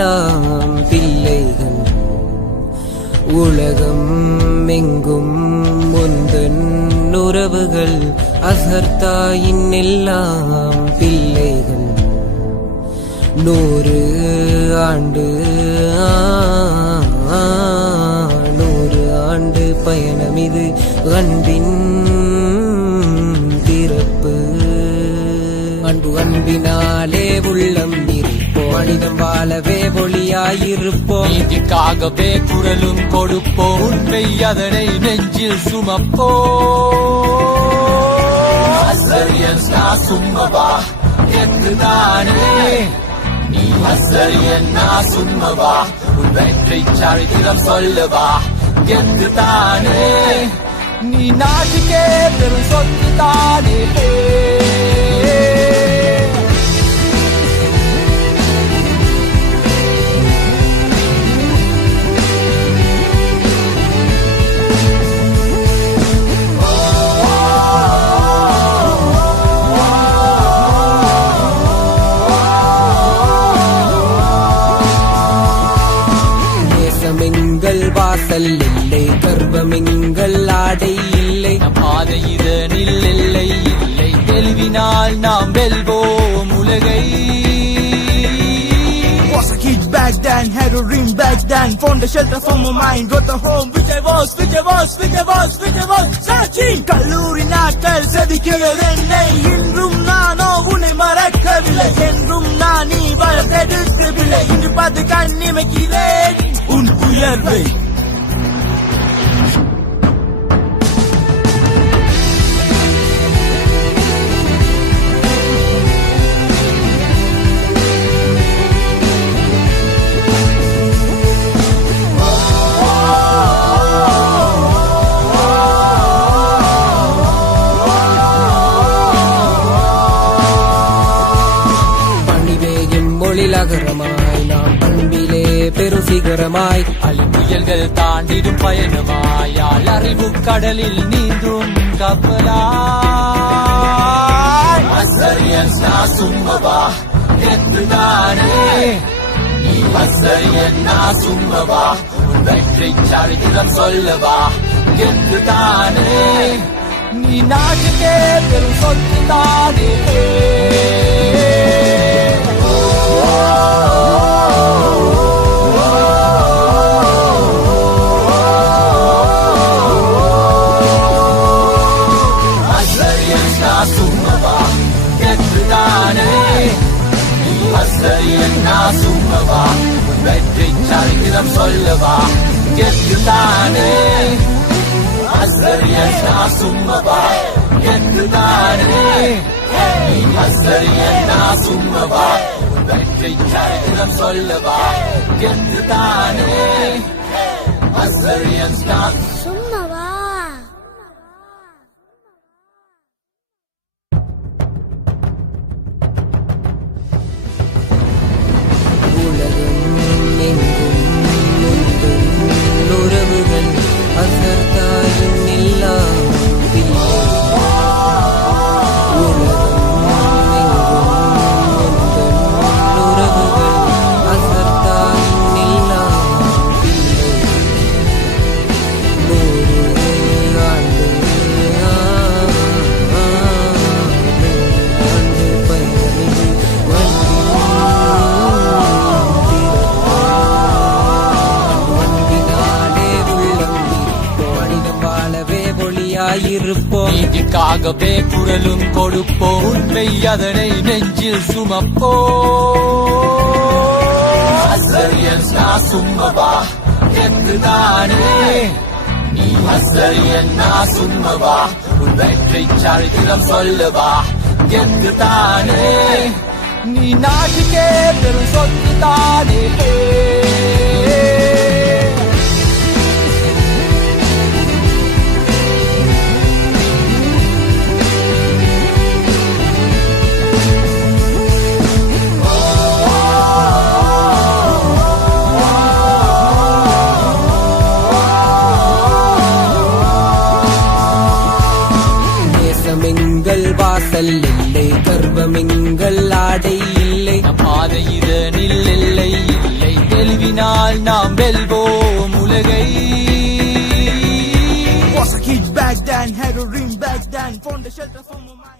எல்லாம் பிள்ளைகள் உலகம் எங்கும் முந்தன் உறவுகள் அசர் தாயின் எல்லாம் பிள்ளைகள் 100 ஆண்டு 100 ஆண்டு பயணம் இது அன்பின் பிறப்பு அன்பு அன்பினாலே உள்ளம் இருப்போம் மனிதம் வாழவே ஒளியாயிருப்போம் நீதிக்காகவே குரலும் கொடுப்போம் உண்மை அதனை நெஞ்சில் சுமப்போம் அசரியன் நான் சும்மவா என்றுதானே நீ அசரியன் நான் சும்மவா உன் வெற்றி சரித்திரம் சொல்லவா என்றுதானே நீ நாட்டுக்கே பெரும் சொத்து தானே எங்கள் வாசல் இல்லை கர்வமெங்கள் ஆடை இல்லை பாதை இதனில் இல்லை இல்லை தெளிவினால் நாம் வெல்வோம் உலகை Was a kid back then, had a dream back then, found a shelter for my mind, got a home which I was searching. கல்லூரி நாட்கள் செதுக்கிறதென்னை இன்றும் நானோ உன்னை மறக்கவில்லை என்றும் நான் நீ வளர்த்தெடுக்கவில்லை இன்று பார்த்து கண்ணிமைக்கிறேன் உன் உயர்வை நகரமாய் நாம் பண்பிலே பெரும் சிகரமாய் அழிப்புயல்கள் தாண்டிடும் பயணமாயால் அறிவு கடலில் நீந்தும் கப்பலாய் அசரியன் நான் சும்மவா என்றுதானே நீ அசரியன் நான் சும்மவா உன் வெற்றி சரித்திரம் சொல்லவா என்றுதானே நீ நாட்டுக்கே பெரும் சொத்து தானே சும்மவா வெற்றி சரித்திரம் சொல்லவா என்றுதானே அசரியன் நான் சும்மவா என்றுதானே அசரியன் நான் சும்மவா வெற்றி சரித்திரம் சொல்லவா என்றுதானே அசரியன் நான் சும்மவா உறவுகள் அசர் தாயின் எல்லாம் உறவுகள் அசர் தாயின் எல்லாம் 100 ஆண்டு பயணமிது இருப்போம் நீதிக்காகவே குரலும் கொடுப்போம் உண்மை அதனை நெஞ்சில் சுமப்போம் அசரியன் நான் சும்மவா என்றுதானே நீ அசரியன் நான் சும்மவா உன் வெற்றி சரித்திரம் சொல்லவா என்றுதானே நீ நாட்டுக்கே பெரும் சொத்து தானே எங்கள் வாசல் இல்லை கர்வமெங்கள் ஆடை இல்லை பாதை இதனில் இல்லை இல்லை உழைப்பால் நாம் வெல்வோம் உலகை. Was a kid back then, had a dream back then, found a shelter for my mind.